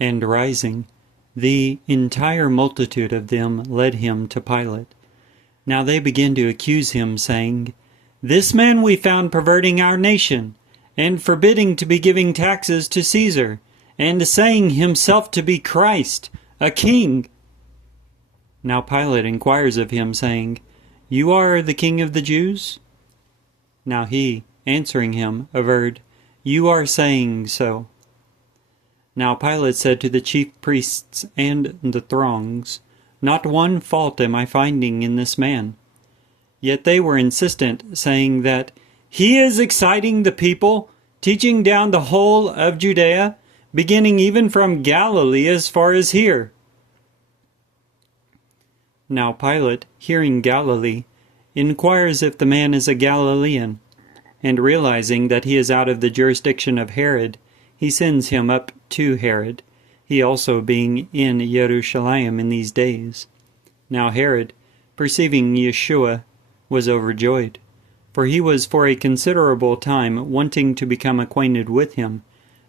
And rising, the entire multitude of them led him to Pilate. Now they began to accuse him, saying, "This man we found perverting our nation, and forbidding to be giving taxes to Caesar, and saying himself to be Christ, a king." Now Pilate inquires of him, saying, "You are the king of the Jews?" Now he, answering him, averred, "You are saying so." Now Pilate said to the chief priests and the throngs, "Not one fault am I finding in this man." Yet they were insistent, saying that he is exciting the people, teaching down the whole of Judea, beginning even from Galilee as far as here. Now Pilate, hearing Galilee, inquires if the man is a Galilean, and realizing that he is out of the jurisdiction of Herod, he sends him up to Herod, he also being in Jerusalem in these days. Now Herod, perceiving Yeshua, was overjoyed, for he was for a considerable time wanting to become acquainted with him,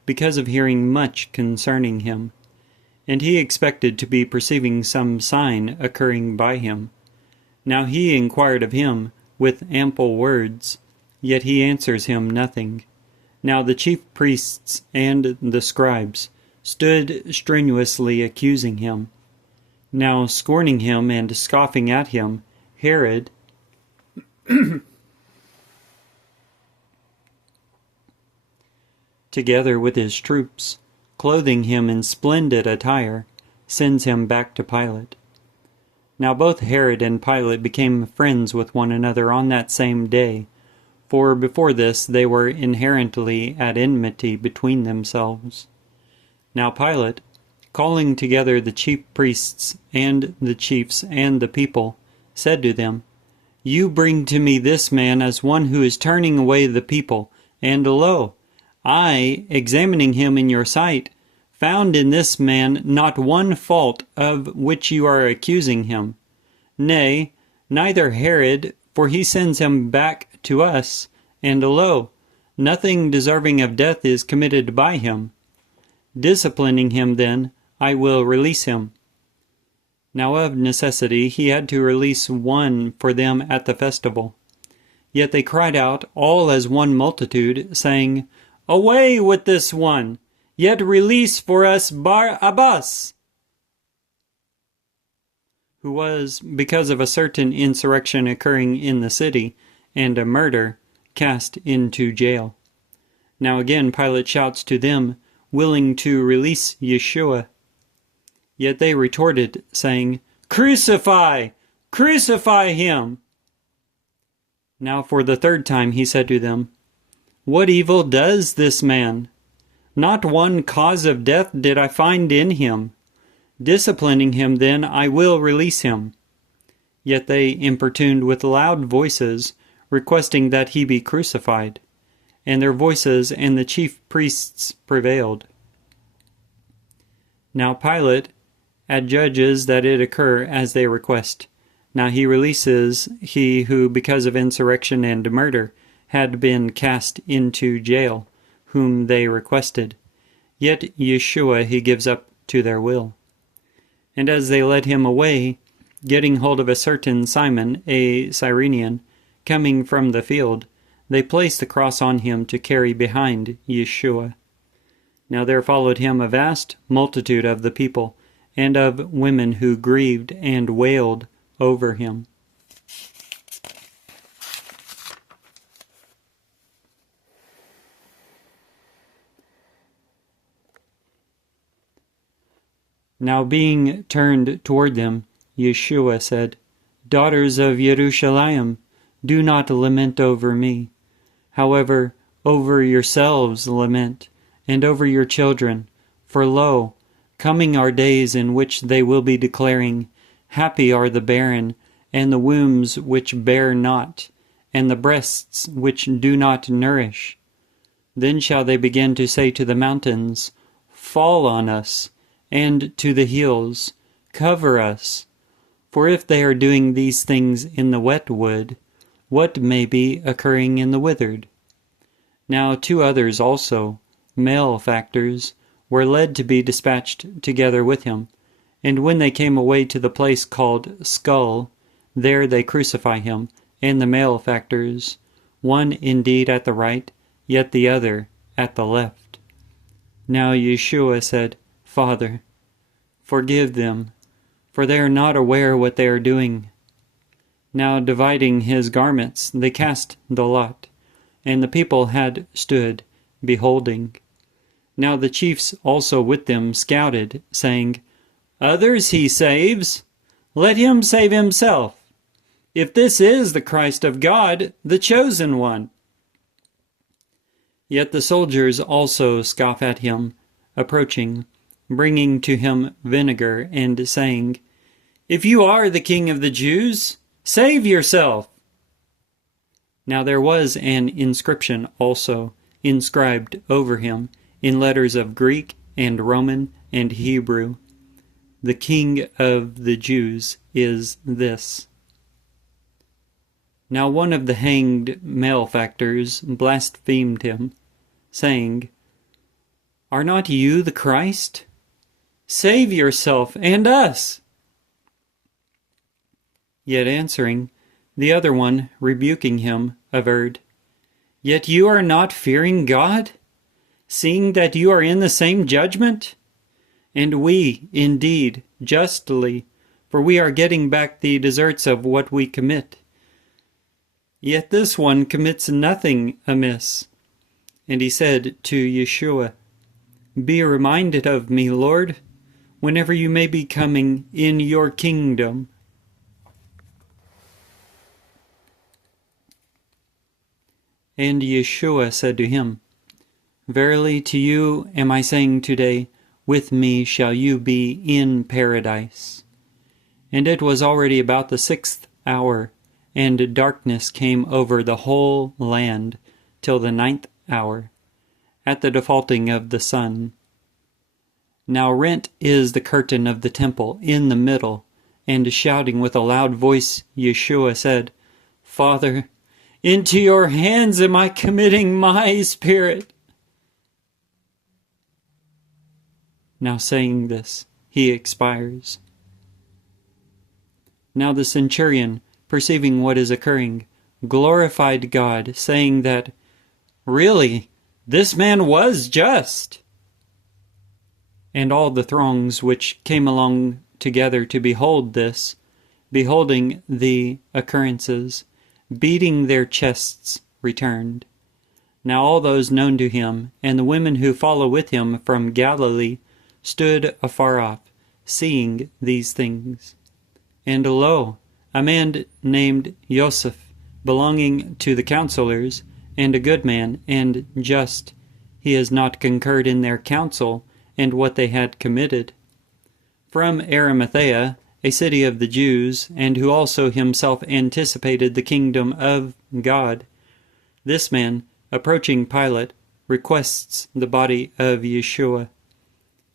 because of hearing much concerning him. And he expected to be perceiving some sign occurring by him. Now he inquired of him with ample words, yet he answers him nothing. Now the chief priests and the scribes stood strenuously accusing him. Now scorning him and scoffing at him, Herod, together with his troops, clothing him in splendid attire, sends him back to Pilate. Now both Herod and Pilate became friends with one another on that same day, for before this they were inherently at enmity between themselves. Now Pilate, calling together the chief priests and the chiefs and the people, said to them, "You bring to me this man as one who is turning away the people, and lo, I, examining him in your sight, found in this man not one fault of which you are accusing him. Nay, neither Herod, for he sends him back to us, and lo, nothing deserving of death is committed by him. Disciplining him then, I will release him." Now of necessity he had to release one for them at the festival. Yet they cried out all as one multitude, saying, "Away with this one! Yet release for us Barabbas!" Who was, because of a certain insurrection occurring in the city, and a murder, cast into jail. Now again Pilate shouts to them, willing to release Yeshua. Yet they retorted, saying, "Crucify! Crucify him!" Now for the third time he said to them, "What evil does this man? Not one cause of death did I find in him. Disciplining him then, I will release him." Yet they importuned with loud voices, requesting that he be crucified. And their voices and the chief priests prevailed. Now Pilate adjudges that it occur as they request. Now he releases he who, because of insurrection and murder, had been cast into jail, whom they requested. Yet Yeshua he gives up to their will. And as they led him away, getting hold of a certain Simon, a Cyrenian, coming from the field, they placed the cross on him to carry behind Yeshua. Now there followed him a vast multitude of the people, and of women who grieved and wailed over him. Now being turned toward them, Yeshua said, "Daughters of Jerusalem, do not lament over me. However, over yourselves lament, and over your children. For lo, coming are days in which they will be declaring, Happy are the barren, and the wombs which bear not, and the breasts which do not nourish. Then shall they begin to say to the mountains, Fall on us, and to the hills, Cover us. For if they are doing these things in the wet wood, what may be occurring in the withered? Now 2 others also, malefactors, were led to be dispatched together with him. And when they came away to the place called Skull, there they crucify him, and the malefactors, one indeed at the right, yet the other at the left. Now Yeshua said, Father, forgive them, for they are not aware what they are doing. Now dividing his garments, they cast the lot, and the people had stood, beholding. Now the chiefs also with them scouted, saying, Others he saves, let him save himself, if this is the Christ of God, the chosen one. Yet the soldiers also scoff at him, approaching, bringing to him vinegar, and saying, If you are the King of the Jews, save yourself. Now there was an inscription also inscribed over him in letters of Greek and Roman and Hebrew, The King of the Jews is this. Now one of the hanged malefactors blasphemed him, saying, Are not you the Christ? Save yourself and us. Yet answering, the other one, rebuking him, averred, Yet you are not fearing God, seeing that you are in the same judgment? And we, indeed, justly, for we are getting back the deserts of what we commit. Yet this one commits nothing amiss. And he said to Yeshua, Be reminded of me, Lord, whenever you may be coming in your kingdom. And Yeshua said to him, Verily to you am I saying today, with me shall you be in paradise. And it was already about the 6th hour, and darkness came over the whole land till the 9th hour, at the defaulting of the sun. Now rent is the curtain of the temple in the middle, and shouting with a loud voice, Yeshua said, Father, into your hands am I committing my spirit. Now saying this, he expires. Now the centurion, perceiving what is occurring, glorified God, saying that, Really, this man was just. And all the throngs which came along together to behold this, beholding the occurrences, beating their chests, returned. Now all those known to him, and the women who follow with him from Galilee, stood afar off, seeing these things. And lo, a man named Joseph, belonging to the counselors, and a good man, and just, he has not concurred in their counsel, and what they had committed, from Arimathea, a city of the Jews, and who also himself anticipated the kingdom of God. This man, approaching Pilate, requests the body of Yeshua,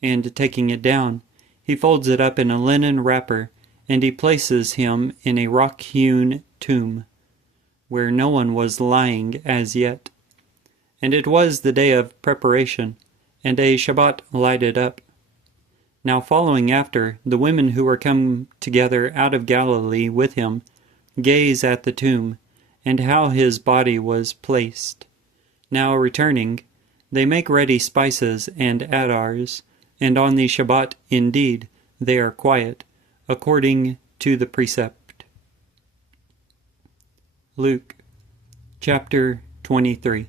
and taking it down, he folds it up in a linen wrapper, and he places him in a rock-hewn tomb, where no one was lying as yet. And it was the day of preparation, and a Shabbat lighted up. Now following after, the women who were come together out of Galilee with him, gaze at the tomb, and how his body was placed. Now returning, they make ready spices and addars, and on the Shabbat indeed they are quiet, according to the precept. Luke chapter 23.